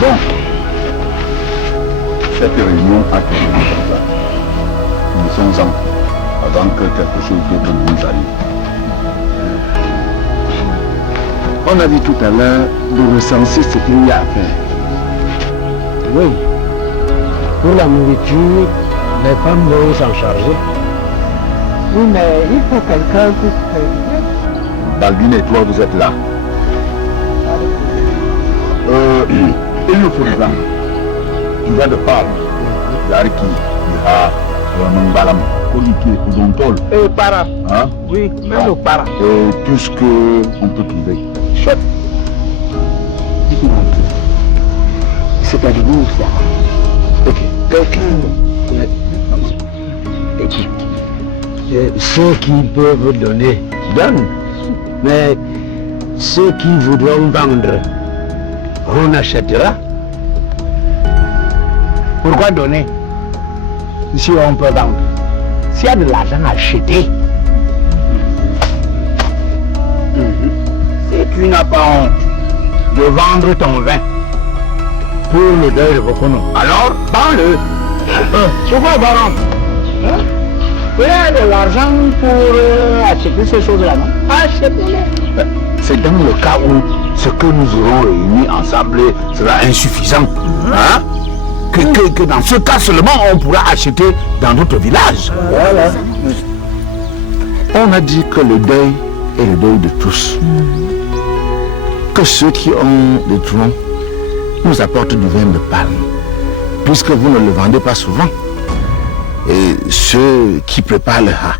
Bon. Cette réunion a terminé comme ça. Nous sommes en avant que quelque chose d'autre ne nous arrive. On a dit tout à l'heure de recenser ce qu'il y a à faire. Oui. Pour la nourriture, les femmes vont s'en charger. Oui, mais il faut quelqu'un qui se... Balbine et toi, vous êtes là. Il nous faudra. Tu vas de parle. Yariki, Iha, Mangbalam, Koliki, Oudontol. Et para. Hein? Oui, même le para. Et tout ce qu'on peut trouver. Chef. Dites-moi un peu. C'est-à-dire où ça? Ok. Écoute. Ceux qui peuvent donner, donnent. Mais ceux qui voudront vendre, on achètera. Pourquoi donner si on peut vendre? S'il y a de l'argent à acheter. Si tu n'as pas honte de vendre ton vin pour le deuil de Bokono, alors vends-le. Pourquoi vendre? Il y a de l'argent pour acheter ces choses-là, non? Achetez-les. C'est dans le cas où ce que nous aurons réunis ensemble sera insuffisant. Hein? Que dans ce cas seulement on pourra acheter dans d'autres villages. Voilà. On a dit que le deuil est le deuil de tous. Que ceux qui ont des troncs nous apportent du vin de palme, puisque vous ne le vendez pas souvent. Et ceux qui préparent le ha,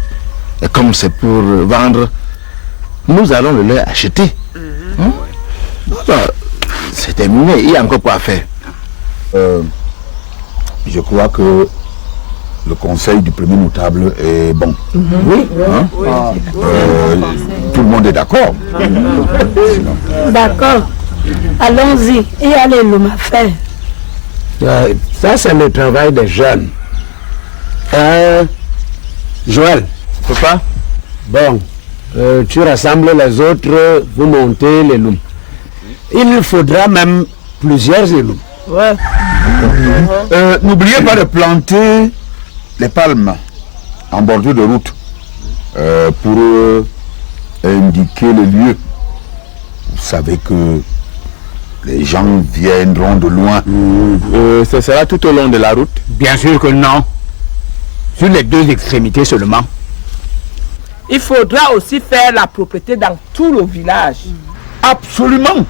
et comme c'est pour vendre, nous allons le leur acheter. C'est terminé, il y a encore quoi faire. Je crois que le conseil du premier notable est bon. Oui. Hein? Tout le monde est d'accord. D'accord. Allons-y et allez nous faire. Ça, c'est le travail des jeunes. Joël. Papa? Bon, tu rassembles les autres, vous montez les looms. Il faudra même plusieurs looms. Ouais. N'oubliez pas de planter les palmes en bordure de route pour indiquer le lieu. Vous savez que les gens viendront de loin. Ce sera tout au long de la route? Bien sûr que non. Sur les deux extrémités seulement. Il faudra aussi faire la propriété dans tout le village. Absolument.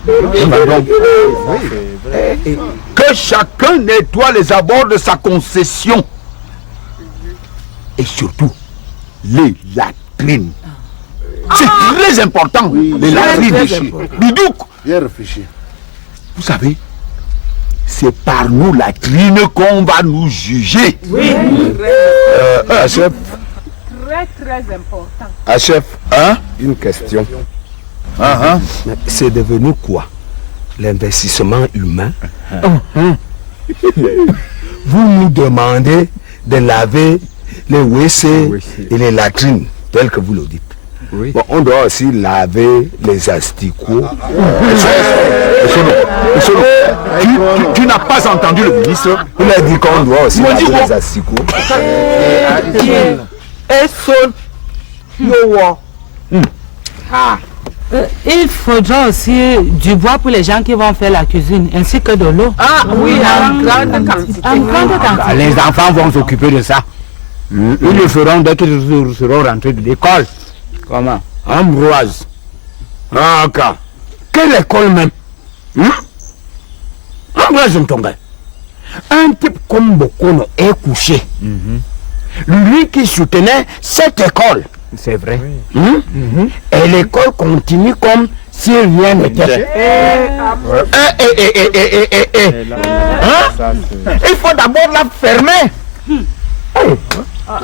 Que chacun nettoie les abords de sa concession. Et surtout, les latrines. C'est très important, les latrines. Bidouk. Bien réfléchi. Vous savez, c'est par nos latrines qu'on va nous juger. Oui. Chef, Très important. chef, Hein? une question. C'est devenu quoi? L'investissement humain? Vous nous demandez de laver les WC et les latrines, tel que vous le dites. Oui. Bon, on doit aussi laver les asticots. Tu n'as pas entendu le ministre? Il a dit qu'on doit aussi laver les asticots. Et son Il faudra aussi du bois pour les gens qui vont faire la cuisine, ainsi que de l'eau. Ah oui, en grande quantité. En grande quantité. Les enfants vont s'occuper de ça. Ils le feront dès qu'ils seront rentrés de l'école. Comment? Ambroise. Ah, ok. Quelle école même? Ambroise Ntonga. Un type comme Bokono est couché. Lui qui soutenait cette école. C'est vrai. Et l'école continue comme si rien n'était. Il faut d'abord la fermer.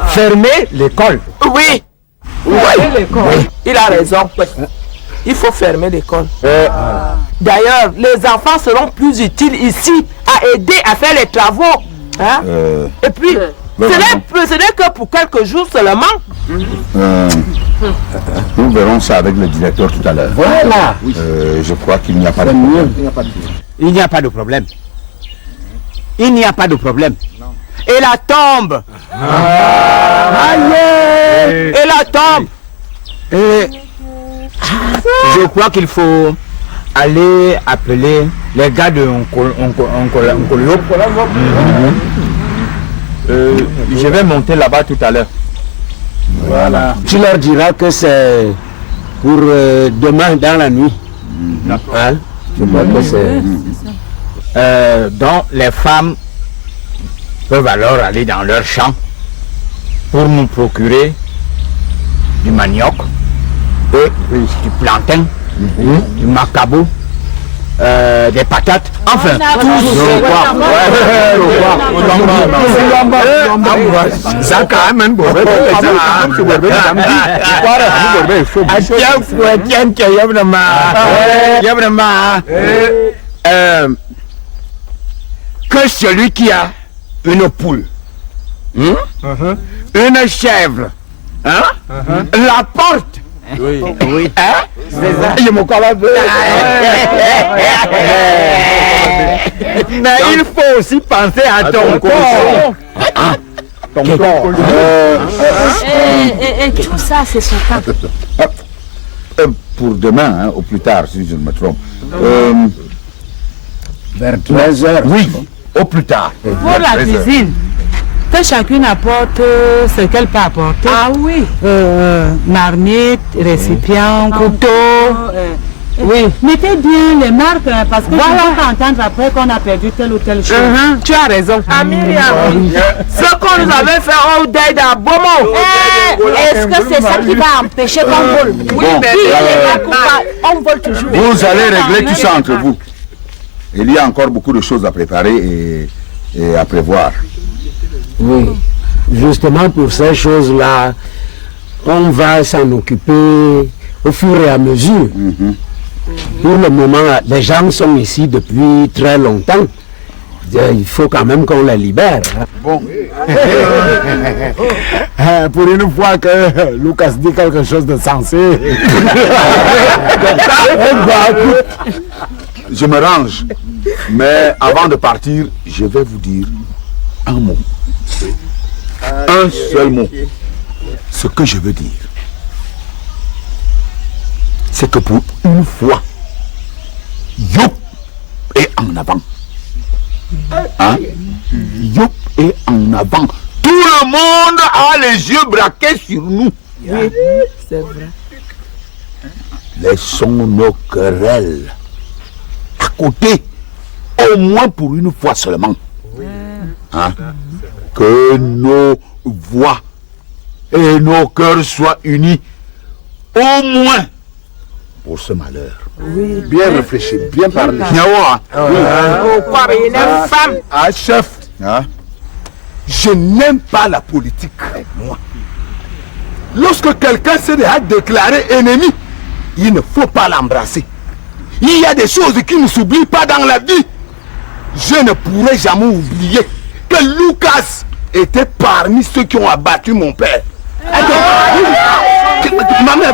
Fermer l'école. Oui. Oui. Il a raison. Il faut fermer l'école. D'ailleurs, les enfants seront plus utiles ici à aider à faire les travaux. Hein? Et puis, Ce n'est que pour quelques jours seulement. Nous verrons ça avec le directeur tout à l'heure. Voilà. Je crois qu'il n'y a pas de problème. Il n'y a pas de problème. Il n'y a pas de problème. Et la tombe. Allez. Et la tombe. Et je crois qu'il faut aller appeler les gars de Onkolio. Je vais monter là-bas tout à l'heure. Voilà. Tu leur diras que c'est pour demain dans la nuit. Hein? Je crois que c'est... donc les femmes peuvent alors aller dans leur champ pour nous procurer du manioc, et du plantain, du macabo, des patates, enfin tout que celui qui a une poule, une chèvre, la porte. Oui, oui. Je me colle. Mais il faut aussi penser à ton corps. Ton corps. Et tout ça, c'est son temps. Pour demain, au plus tard, si je ne me trompe. Vers 13h. Oui, au plus tard. Pour la cuisine, que chacune apporte ce qu'elle peut apporter. Ah oui. Marmite, récipient, couteau. Oui. Mettez bien les marques parce que voilà. Je ne peux pas entendre après qu'on a perdu telle ou telle chose. Tu as raison. Myriam, ce qu'on nous avait fait au deuil d'Abomo. Est-ce que c'est ça qui va empêcher qu'on vole? Oui, mais on vole toujours. Vous allez régler tout ça entre vous. Il y a encore beaucoup de choses à préparer et à prévoir. Oui, justement pour ces choses-là, on va s'en occuper au fur et à mesure. Pour le moment, les gens sont ici depuis très longtemps. Il faut quand même qu'on les libère. Bon. Pour une fois que Lucas dit quelque chose de sensé. Je me range. Mais avant de partir, je vais vous dire un mot. Un seul mot. Ce que je veux dire, c'est que pour une fois, Youp est en avant. Hein? Youp est en avant. Tout le monde a les yeux braqués sur nous. Oui, c'est vrai. Laissons nos querelles à côté, au moins pour une fois seulement. Hein? Que nos voix et nos cœurs soient unis, au moins pour ce malheur. Oui. Bien réfléchi, bien parlé. Chef, hein? Je n'aime pas la politique, moi. Lorsque quelqu'un s'est déjà déclaré ennemi, il ne faut pas l'embrasser. Il y a des choses qui ne s'oublient pas dans la vie. Je ne pourrai jamais oublier que Lucas était parmi ceux qui ont abattu mon père. Maman,